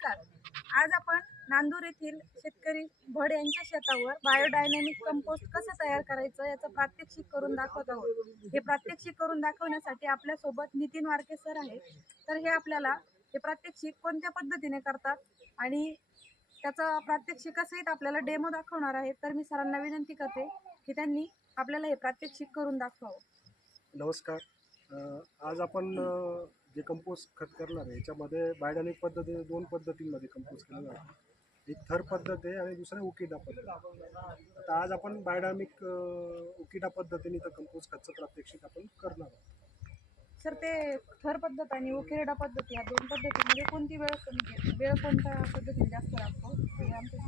नमस्कार. आज आपण नांदूर येथील शेतकरी भड यांच्या शेतावर बायोडायनॅमिक कंपोस्ट कसं तयार करायचं याचं प्रात्यक्षिक करून दाखवत आहोत. हे प्रात्यक्षिक करून दाखवण्यासाठी आपल्यासोबत नितीन वारके सर आहे तर हे आपल्याला हे प्रात्यक्षिक कोणत्या पद्धतीने करतात आणि त्याचं प्रात्यक्षिकासहित आपल्याला डेमो दाखवणार आहे तर मी सरांना विनंती करते की त्यांनी आपल्याला हे प्रात्यक्षिक करून दाखवावं. नमस्कार. आज आपण जे कंपोस्ट खत करणार आहे याच्यामध्ये बायोडॅनिक पद्धती दोन पद्धतींमध्ये कंपोस्ट आहे एक थर पद्धत आहे आणि दुसरं उकिडा पद्धत आता आज आपण बायोडॅमिक उकिडा पद्धतीने तर कंपोस्ट खतचं प्रात्यक्षिक आपण करणार आहोत. सर ते थर पद्धत आणि उकिरडा पद्धत या दोन पद्धतीमध्ये कोणती वेळ कमी घेते वेळ कोणत्या पद्धतीने जास्त लागतो? हे आमच्या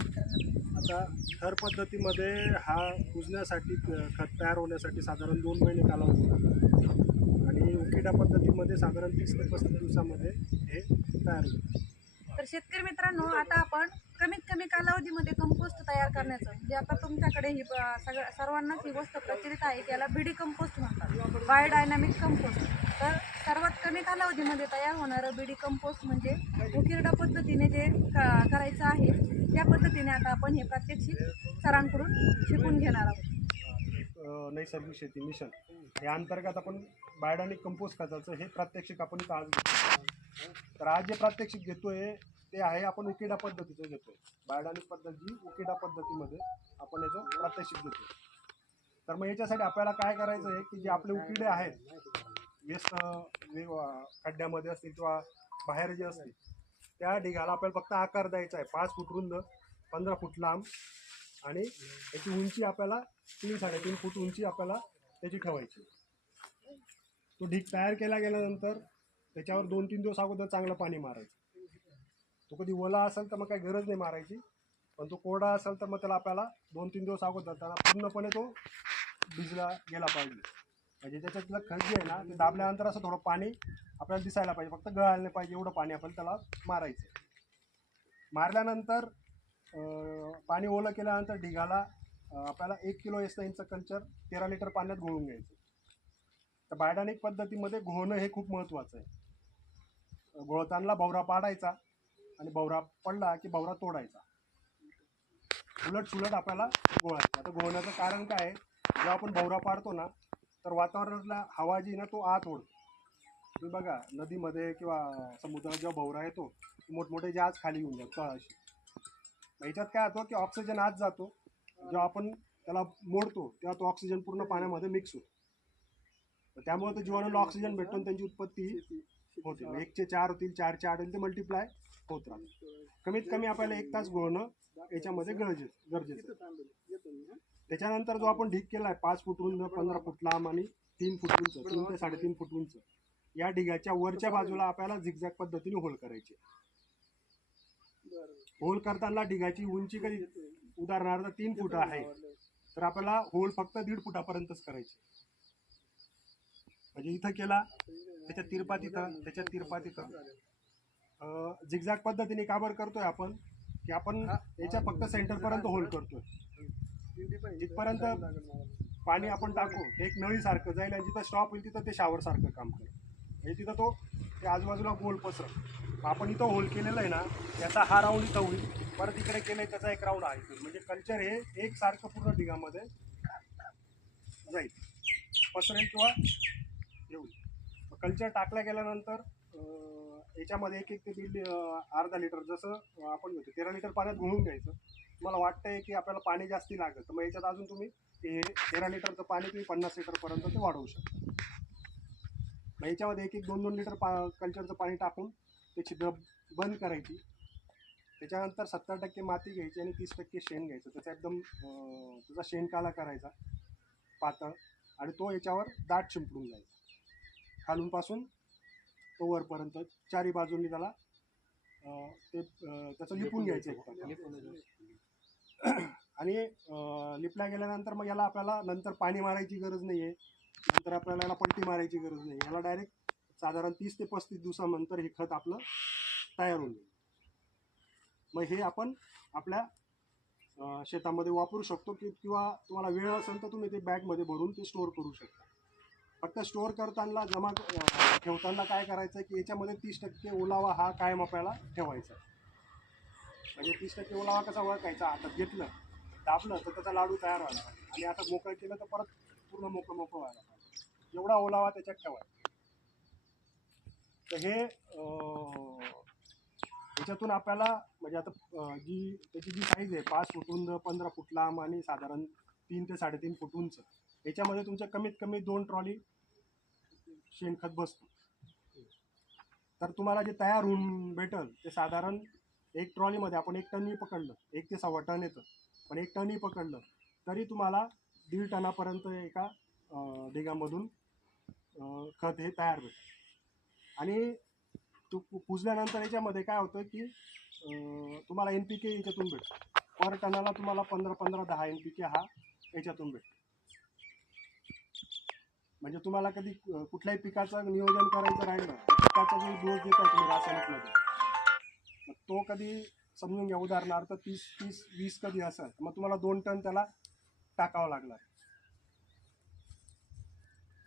आता थर पद्धतीमध्ये हा कुजण्यासाठी खत तयार होण्यासाठी साधारण दोन महिने कालावधी लागतो. आणि उकिडा पद्धतीमध्ये साधारण तीस ते पस्तीस दिवसामध्ये हे तयार होईल. तर शेतकरी मित्रांनो आता आपण कमीत कमी कालावधीमध्ये कंपोस्ट तयार करण्याचं म्हणजे आता तुमच्याकडे ही सगळ्या सर्वांनाच ही गोष्ट प्रचलित आहे याला बीडी कंपोस्ट म्हणतात बायोडायनॅमिक कंपोस्ट तर सर्वात कमी कालावधीमध्ये तयार होणारं बीडी कंपोस्ट म्हणजे उकिरडा पद्धतीने जे क- करायचं आहे त्या पद्धतीने आता आपण हे प्रात्यक्षिक सरांकडून शिकून घेणार आहोत. नैसर्गिक शेती मिशन. या अंतर्गत आपण बायोडॅनिक कंपोस्ट खताचं हे प्रात्यक्षिक आपण इथं आज तर आज जे प्रात्यक्षिक घेतोय ते आहे आपण उकिडा पद्धतीचं घेतोय. बायोडॅनिक पद्धती उकिडा पद्धतीमध्ये आपण याचं प्रात्यक्षिक घेतो तर मग याच्यासाठी आपल्याला काय करायचं आहे की जे आपले उकिडे आहेत वेस्ट खड्ड्यामध्ये असतील किंवा बाहेर जे असतील त्या ढिगाला आपल्याला फक्त आकार द्यायचा आहे. पाच फूट रुंद पंधरा फूट लांब आणि याची उंची आपल्याला तीन साडेतीन फूट उंची आपल्याला त्याची ठेवायची तो ढीग तयार केला गेल्यानंतर त्याच्यावर दोन तीन दिवस अगोदर चांगलं पाणी मारायचं. तो कधी ओला असेल तर मग काही गरज नाही मारायची. पण तो कोरडा असेल तर मग त्याला आपल्याला दोन तीन दिवस अगोदर त्याला पूर्णपणे तो भिजला गेला पाहिजे. म्हणजे त्याच्यातलं खत जे आहे ना ते दाबल्यानंतर असं थोडं पाणी आपल्याला दिसायला पाहिजे. फक्त गळायला नाही पाहिजे एवढं पाणी आपण त्याला मारायचं. मारल्यानंतर पाणी ओलं केल्यानंतर ढिगाला आपल्याला एक किलो एसनाईनचं कल्चर तेरा लिटर पाण्यात घोळून घ्यायचं. तर बायडानिक पद्धतीमध्ये घोळणं हे खूप महत्त्वाचं आहे. घोळताना भवरा पाडायचा आणि भवरा पडला की भवरा तोडायचा. उलट सुलट आपल्याला गोळायचं आता गोळण्याचं कारण काय आहे? जेव्हा आपण भवरा पाडतो ना तर वातावरणातला हवा जी ना तो आत ओढतो. तुम्ही बघा नदीमध्ये किंवा समुद्रात जेव्हा भवरा येतो मोठमोठे जहाज खाली येऊन जातात तळाशी. ह्याच्यात काय होतं की ऑक्सिजन आत जातो. जेव्हा आपण त्याला मोडतो तेव्हा तो ऑक्सिजन पूर्ण पाण्यामध्ये मिक्स होतो. त्यामुळे तो जीवाणूला ऑक्सिजन भेटतो आणि त्यांची उत्पत्ती होते. एकचे चार होतील चारचे आठ होईल ते मल्टिप्लाय होत राहतं. कमीत कमी आपल्याला एक तास घोळणं याच्यामध्ये गरजे गरजेचं. त्याच्यानंतर जो आपण ढीक केला आहे पाच फूट रुंद पंधरा फूट लांब आणि तीन फूट उंच तीन ते साडेतीन फूट उंच. या ढिगाच्या वरच्या बाजूला आपल्याला झिगझॅग पद्धतीने होल करायचे होल करताना ढिगाची उंची कधी उदाहरणार्थ तीन फूट आहे. तर आपल्याला होल फक्त दीड फुटापर्यंतच करायचे म्हणजे इथं केला त्याच्या तिरपा तिथं त्याच्या तिरपा तिथं झिगझॅग पद्धतीने का बरं करतोय आपण? की आपण याच्या फक्त सेंटरपर्यंत होल करतोय. जिथपर्यंत पाणी आपण टाकू ते एक नळीसारखं जाईल आणि जिथं स्टॉप होईल तिथं ते शावरसारखं काम करेल. म्हणजे तिथं तो ते आजूबाजूला गोल पसरत आपण इथं होल केलेलं आहे ना याचा हा राऊंड इथं होईल. परत इकडे केलंय त्याचा एक राऊंड आहे म्हणजे कल्चर हे एकसारखं पूर्ण ढिगामध्ये जाईल. पसरेल किंवा एवढी कल्चर टाकल्या गेल्यानंतर याच्यामध्ये एक एक ते दीड अर्धा लिटर जसं आपण घेतो तेरा लिटर पाण्यात घोळून घ्यायचं. तुम्हाला वाटतंय की आपल्याला पाणी जास्ती लागतं तर मग याच्यात अजून तुम्ही ते तेरा लिटरचं पाणी तुम्ही पन्नास लिटरपर्यंत ते वाढवू शकता. मग याच्यामध्ये एक एक दोन दोन लिटर पा कल्चरचं पाणी टाकून ते छिद्र बंद करायची. त्याच्यानंतर सत्तर टक्के माती घ्यायची आणि तीस टक्के शेण घ्यायचं. त्याचा एकदम अं, त्याचा शेणकाला करायचा पातळ आणि तो याच्यावर दाट शिंपडून जायचा. खालूनपासून तो वरपर्यंत चारी बाजूंनी त्याला ते त्याचं लिपून घ्यायचं. आणि लिपल्या गेल्यानंतर मग याला आपल्याला नंतर पाणी मारायची गरज नाही आहे नंतर आपल्याला याला पट्टी मारायची गरज नाही याला डायरेक्ट साधारण तीस ते पस्तीस दिवसानंतर हे खत आपलं तयार होऊन जाईल. मग हे आपण आपल्या शेतामध्ये वापरू शकतो की किंवा तुम्हाला वेळ असेल तर तुम्ही ते बॅगमध्ये भरून ते स्टोअर करू शकता. फक्त स्टोअर करताना जमा ठेवताना काय करायचं की याच्यामध्ये तीस टक्के ओलावा हा कायम आपल्याला ठेवायचा. म्हणजे तीस टक्के ओलावा कसा ओळखायचा? हातात घेतलं दाबलं तर त्याचा लाडू तयार व्हायला पाहिजे. आणि आता मोकळं केलं तर परत पूर्ण मोकळं मोकळं व्हायला पाहिजे. एवढा ओलावा त्याच्यात ठेवायचा. तर हे याच्यातून आपल्याला म्हणजे आता जी त्याची जी साईज आहे पाच फुटून रुंद पंधरा फूट लांब आणि साधारण तीन ते साडेतीन फुट उंच याच्यामध्ये तुमच्या कमीत कमी दोन ट्रॉली शेणखत बसतो. तर तुम्हाला जे तयार होऊन भेटल ते साधारण एक ट्रॉलीमध्ये आपण एक टनही पकडलं एक ते सव्वा टन येतं. पण एक टनही पकडलं तरी तुम्हाला दीड टनापर्यंत एका ढिगामधून खत हे तयार भेटतं आणि तू पु- पुजल्यानंतर याच्यामध्ये काय होतं की तुम्हाला एन पी के याच्यातून भेटतं. पर टनाला तुम्हाला पंधरा पंधरा दहा एन पी के हा याच्यातून भेटतो. म्हणजे तुम्हाला कधी कुठल्याही पिकाचं नियोजन करायचं राहिलं पिकाचा जो डोस देताय तुम्ही रासायनिकमध्ये तो कधी समजून घ्या. उदाहरणार्थ तीस तीस वीस कधी असेल मग तुम्हाला दोन टन त्याला टाकावं लागणार.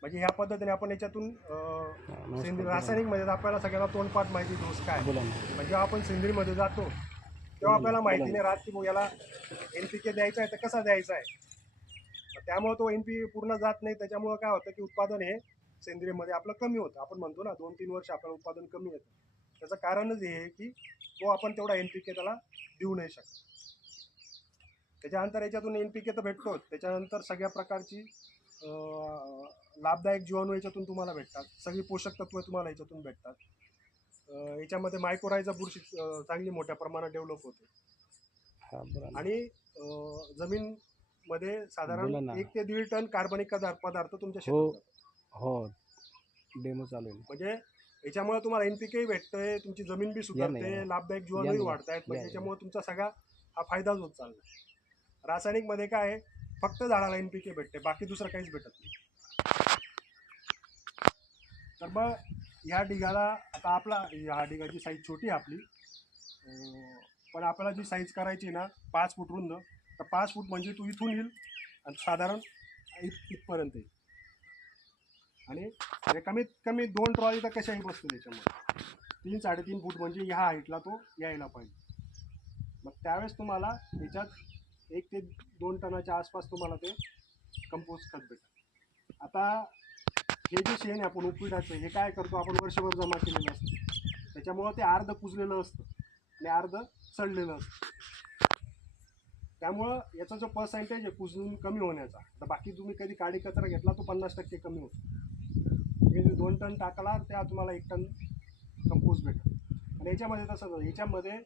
म्हणजे ह्या पद्धतीने आपण याच्यातून सेंद्रिय रासायनिकमध्ये तर आपल्याला सगळ्यांना तोंडपाठ माहिती डोस काय म्हणजे जेव्हा आपण सेंद्रीमध्ये जातो तेव्हा आपल्याला माहिती नाही राहत की याला एन पी के द्यायचा आहे तर कसा द्यायचा आहे. त्यामुळे तो एन पी पूर्ण जात नाही. त्याच्यामुळं काय होतं की उत्पादन हे सेंद्रियमध्ये आपलं कमी होतं. आपण म्हणतो ना दोन तीन वर्ष आपलं उत्पादन कमी येतं. त्याचं कारणच हे आहे की तो आपण तेवढा एन पी के त्याला देऊ नाही शकत. त्याच्यानंतर याच्यातून एन पी के तर भेटतोच. त्याच्यानंतर सगळ्या प्रकारची लाभदायक जीवाणू याच्यातून तुम्हाला भेटतात. सगळी पोषक तत्व तुम्हाला याच्यातून भेटतात. याच्यामध्ये मायक्रोरायझा बुरशी चांगली मोठ्या प्रमाणात डेव्हलप होते. हा आणि अं, बोला साधारण ना. एक ते दीड टन कार्बनिक पदार्थ पदार्थ तुमच्या हो. शेतात. हो डेमो चालू आहे म्हणजे याच्यामुळे तुम्हाला एनपीके भेटतंय तुमची जमीन बी सुधारते. लाभदायक या जीवाणूही ना. वाढतायत म्हणजे या, या. याच्यामुळे तुमचा सगळा हा फायदाच होत चालला रासायनिकमध्ये काय आहे फक्त झाडाला एनपीके भेटते बाकी दुसरं काहीच भेटत नाही तर मग ह्या डिगाला आता आपला ह्या डिगाची साईज छोटी आहे आपली अं, पण आपल्याला जी साईज करायची ना पाच फूट रुंद तर पाच फूट म्हणजे तू इथून येईल आणि साधारण इत इथपर्यंत येईल. आणि म्हणजे कमीत कमी दोन ट्रॉली तर कशाही बसतो त्याच्यामध्ये तीन साडेतीन फूट म्हणजे ह्या हाईटला तो यायला पाहिजे. मग त्यावेळेस तुम्हाला त्याच्यात एक ते दोन टनाच्या आसपास तुम्हाला ते कंपोस्ट खत भेटेल आता हे जे शेण आहे आपण उपविटाचं हे काय करतो? आपण वर्षभर जमा केलेलं असतं. त्याच्यामुळं ते अर्ध कुजलेलं असतं आणि अर्ध सडलेलं असतं. त्यामुळं याचा जो पर्सेंटेज आहे कुजून कमी होण्याचा. तर बाकी तुम्ही कधी काडी कचरा घेतला तो पन्नास टक्के कमी होतो. हे दोन टन टाकला त्या तुम्हाला एक टन कंपोज भेटेल. आणि याच्यामध्ये तसंच याच्यामध्ये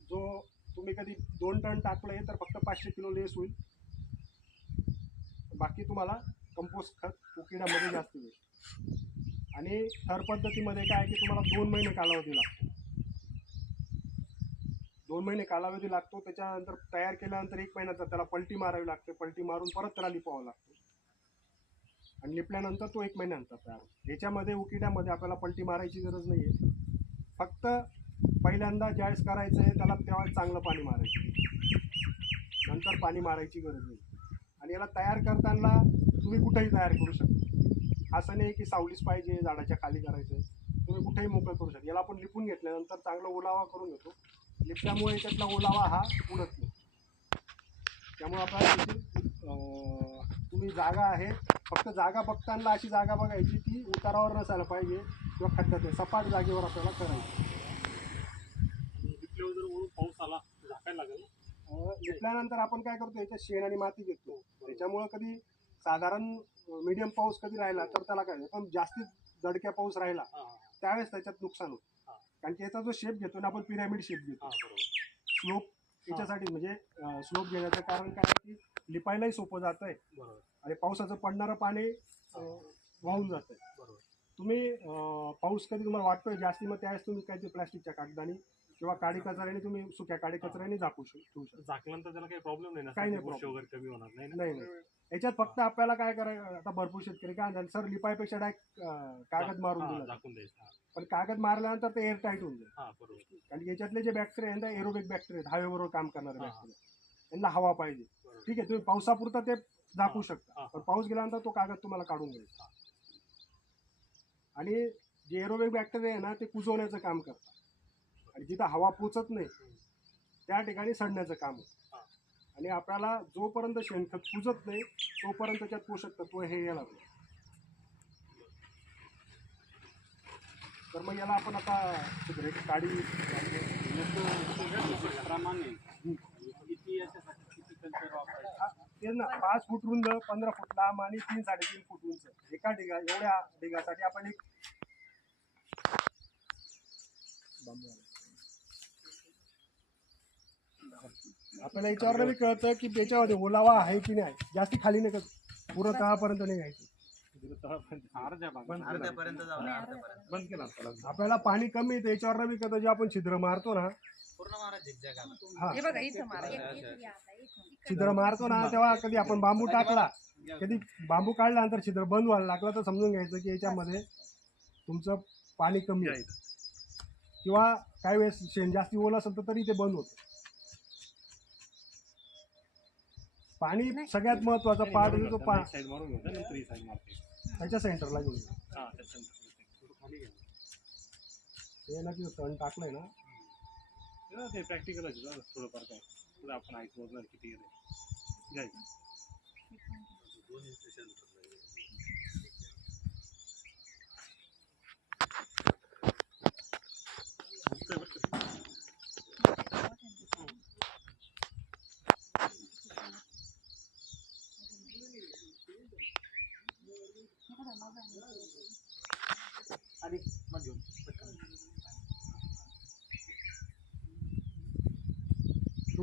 जो तुम्ही कधी दोन टन टाकलं तर फक्त पाचशे किलो लेस होईल. बाकी तुम्हाला कंपोस्ट खत उकिड्यामध्ये जास्त होईल. आणि थर पद्धतीमध्ये काय आहे की तुम्हाला दोन महिने कालावधी लागतो. दोन महिने कालावधी लागतो त्याच्यानंतर तयार केल्यानंतर एक महिन्याचा त्याला पलटी मारावी लागते. पलटी मारून परत त्याला लिपावं लागतं. आणि लिपल्यानंतर तो एक महिन्यानंतर तयार होतो. याच्यामध्ये उकिड्यामध्ये आपल्याला पलटी मारायची गरज नाही आहे फक्त पहिल्यांदा ज्यावेळेस करायचं आहे त्याला तेव्हा चांगलं पाणी मारायचं. नंतर पाणी मारायची गरज नाही. आणि याला तयार करताना तुम्ही कुठेही तयार करू शकता. असं नाही की सावलीच पाहिजे झाडाच्या खाली करायचं तुम्ही कुठेही मोकळं करू शकता. याला आपण लिपून घेतल्यानंतर चांगला ओलावा करून घेतो. लिपल्यामुळे त्यातला ओलावा हा उडत नाही. त्यामुळे आपल्याला तुम्ही जागा आहे फक्त जागा बघताना अशी जागा बघायची की उतारावर नसायला पाहिजे किंवा खड्ड्यात आहे. सपाट जागेवर आपल्याला करायची. पाऊस आला झाकायला लागेल लिपल्यानंतर आपण काय करतो याच्यात शेण आणि माती घेतो. त्याच्यामुळं कधी साधारण मीडियम पाऊस कधी राहिला तर त्याला काय पण जास्तीत दडक्या पाऊस राहिला त्यावेळेस त्याच्यात नुकसान होतं. कारण की याचा जो शेप घेतो ना आपण पिरामिड शेप घेतो. बरोबर. स्लोप याच्यासाठी म्हणजे स्लोप घेण्याचं कारण काय की लिपायलाही सोपं जातं आहे बरोबर. आणि पावसाचं पडणारं पाणी वाहून जातं आहे बरोबर. तुम्ही पाऊस कधी तुम्हाला वाटतोय जास्ती मग त्यावेळेस तुम्ही काय ते प्लास्टिकच्या कागदानी किंवा काडी कचऱ्याने तुम्ही सुक्या काडी कचऱ्याने झाकू शकता. झाकल्यानंतर त्याला काही प्रॉब्लेम नाही ना? काही नाही. वगैरे कमी होणार नाही नाही नाही. याच्यात फक्त आपल्याला काय करायचं आता भरपूर शेतकरी काय म्हणतात सर लिपायपेक्षा डायरेक्ट कागद मारून दिला. झाकून द्यायचं हा, पण कागद मारल्यानंतर ते एअर टाईट होऊन जाईल. हा बरोबर. याच्यातले जे बॅक्टेरिया आहेत ना एरोबिक बॅक्टेरिया आहेत हवेबरोबर काम करणारे हा. बॅक्टेरिया त्यांना हवा पाहिजे. बरोबर. ठीक आहे तुम्ही पावसापुरता ते झाकू. शकता. हा. पण पाऊस गेल्यानंतर तो कागद तुम्हाला काढून घ्यायचा. आणि जे एरोबिक बॅक्टेरिया आहे ना ते कुजवण्याचं काम करतात. आणि जिथं हवा पोचत नाही त्या ठिकाणी सडण्याचं काम होतं. आणि आपल्याला जोपर्यंत शेणखत कुजत नाही तोपर्यंत त्याच्यात पोषक तत्व हे येणार नाही तर मग याला आपण आता छिद्रे काडी प्रमाणे किती याच्यासाठी किती कल्चर वापरायचं? हा, तेच ना पाच फूट रुंद पंधरा फूट लांब आणि तीन साडेतीन फूट उंच. एका ढिगा एवढ्या ढिगासाठी आपण एक आपल्याला याच्यावर बी कळतं की त्याच्यामध्ये ओलावा आहे की नाही. जास्ती खाली नाही का पुरं तळापर्यंत नाही घ्यायचं. अर्ध्यापर्यंत अर्ध्यापर्यंत बंद केला आपल्याला. पाणी कमी येतं याच्यावर बी कळतं जे आपण छिद्र मारतो ना. पूर्ण मारा झिकझॅक हा. हे बघा इथं मारा. छिद्र मारतो ना तेव्हा कधी आपण बांबू टाकला कधी बांबू काढल्यानंतर छिद्र बंद व्हायला लागलं तर समजून घ्यायचं की याच्यामध्ये तुमचं पाणी कमी आहे. किंवा काही वेळेस शेण जास्ती ओलं असेल तर तरी ते बंद होतं. पाणी सगळ्यात महत्त्वाचा पार्ट जो पा साईड मारून घ्यायचा नंतर ही साईड मारते. त्याच्या सेंटरला घेऊन जा. हा हे ना की तण टाकलंय ना. ते प्रॅक्टिकल आहे थोडंफार काय. पुढे आपण ऐकू मोजणार किती गेले. घ्यायचं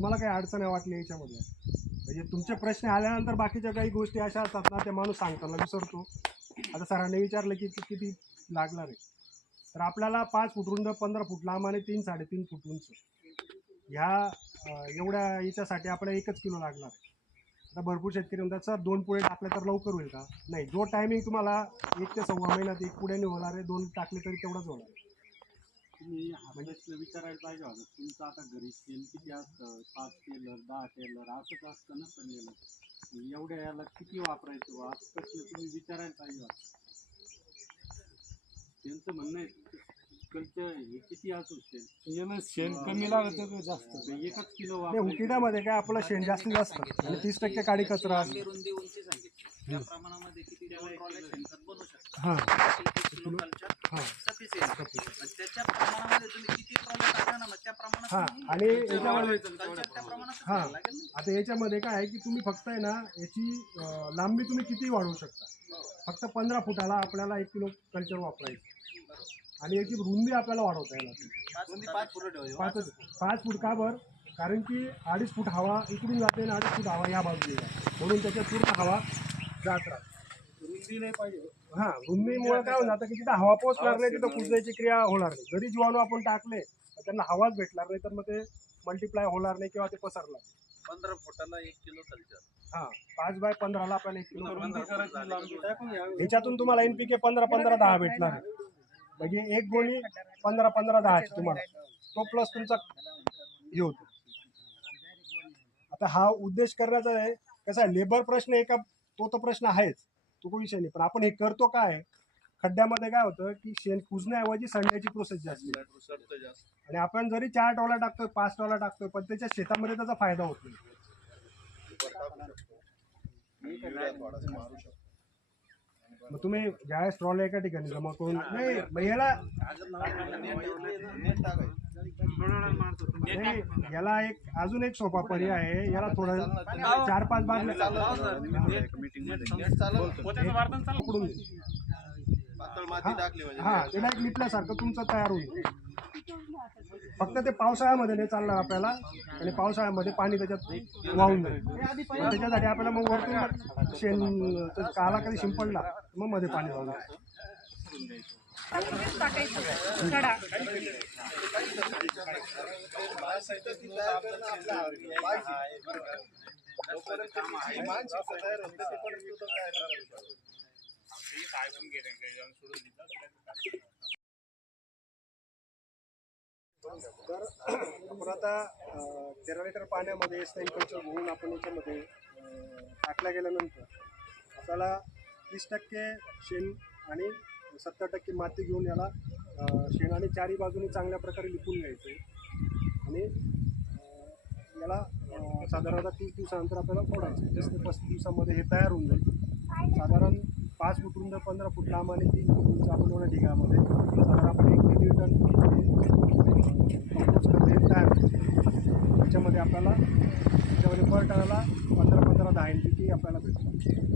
तुम्हाला काही अडचण वाटली याच्यामध्ये? म्हणजे तुमचे प्रश्न आल्यानंतर बाकीच्या काही गोष्टी अशा असतात ना ते माणूस सांगताना विसरतो. आता सरांनी विचारलं की किती लागणार आहे तर आपल्याला पाच फूट रुंद पंधरा फूट लांब आणि तीन साडेतीन फूट उंच. ह्या एवढ्या याच्यासाठी आपल्याला एकच किलो लागणार आहे. आता भरपूर शेतकरी म्हणतात सर दोन पुढे टाकले तर लवकर होईल का? नाही जो टायमिंग तुम्हाला एक ते सव्वा महिन्यात एक पुढे होणार आहे दोन टाकले तरी तेवढंच होणार आहे. तुम्ही हा प्रश्न विचारायला पाहिजे होता. तुमचं आता घरी शेण किती असतं? पाच टेलर दहा टेलर असंच असतं ना पडलेलं एवढ्या याला किती वापरायचं? असं प्रश्न तुम्ही विचारायला पाहिजे होता. त्यांचं म्हणणं आहे कल्चर हे किती असू शेण शेण कमी लागत जास्त? एकच किलो वापरायचं. उकिडामध्ये काय आपलं शेण जास्तीत जास्त. आणि तीस टक्के काडी कचरा. असतो लांबी रुंदी उंची सांगितली. त्या प्रमाणामध्ये दोन ट्रॉल्या शेणखत बनू शकतात. हां. हां. सफिशियंट पण त्याच्या प्रमाणामध्ये तुम्ही किती ट्रॉल्या टाका ना मग त्या हां. प्रमाणात आणि याच्यामध्ये कल्चर त्या प्रमाणात हां. करायला लागेल ना. आता याच्यामध्ये काय आहे की तुम्ही फक्त आहे ना याची अं, लांबी तुम्ही किती वाढवू शकता? फक्त पंधरा फुटाला आपल्याला एक किलो कल्चर वापरायचं. आणि याची रुंदी आपल्याला वाढवता येणार पाच रुंदी पाच फुलं ठेवायची. पाच पाच फूट का बरं? कारण की अडीच फूट हवा इकडून जाते आणि अडीच फूट हवा या जाते. म्हणून त्याच्यात पूर्ण हवा जात राहते. रुंदी नाही पाहिजे. हा रुंदीमुळे काय जातं की तिथं हवा पोचणार नाही तिथं कुजण्याची क्रिया होणार नाही. जरी जीवाणू आपण टाकले तर त्यांना हवाच भेटणार नाही तर मग ते मल्टिप्लाय होणार नाही किंवा ते पसरणार नाही. पंधरा फुटाला एक किलो कल्चर. हा पाच बाय पंधराला आपल्याला एक किलो. ह्याच्यातून तुम्हाला एनपीके पंधरा पंधरा दहा भेटणार आहे. म्हणजे एक गोणी पंधरा पंधरा दहाची तुम्हाला. तो प्लस तुमचा हे होतो. आता हा उद्देश करण्याचा आहे कसा आहे लेबर प्रश्न एका तो तर प्रश्न आहेच. तो काही विषय नाही पण आपण हे करतो काय खड्ड्यामध्ये काय होतं की शेण कुजण्याऐवजी सडण्याची प्रोसेस जास्त आहे. आणि आपण जरी चार टॉला टाकतोय पाच टॉला टाकतोय पण त्याच्या शेतामध्ये त्याचा फायदा होत नाही मग तुम्ही ज्यावेळेस स्टॉल एका ठिकाणी जमा करून नाही मग नाही, याला एक अजून एक सोपा पर्याय आहे. याला थोडं चार पाच बार पकडून. हा हा, त्याला एक लिपल्यासारखं तुमचं तयार होईल. फक्त ते पावसाळ्यामध्ये नाही चालणार आपल्याला. आणि पावसाळ्यामध्ये पाणी त्याच्यात वाहून जाईल. त्याच्यासाठी आपल्याला मग वरतून शेण तर काला कधी शिंपडला मग मध्ये पाणी लावणार टाकायचं सडा तर आपण आता तेरा लिटर पाण्यामध्ये स्टेन कल्चर घेऊन आपण याच्यामध्ये टाकल्या गेल्यानंतर आपल्याला तीस टक्के शेण आणि सत्तर टक्के माती घेऊन याला शेणाने शेण आणि चारी बाजूने चांगल्या प्रकारे लिपून घ्यायचं. आहे आणि याला साधारणतः तीस दिवसानंतर आपल्याला फोडायचं. तीस ते पस्तीस दिवसामध्ये हे तयार होऊन जाईल. साधारण पाच फूट रुंद पंधरा फूट लांब आणि तीन फूट आपण एवढ्या ढिगामध्ये साधारण आपण एक ते दीड टन हे तयार होतं त्याच्यामध्ये आपल्याला त्याच्यामध्ये पर टनाला पंधरा पंधरा दहा इंची आपल्याला भेटतं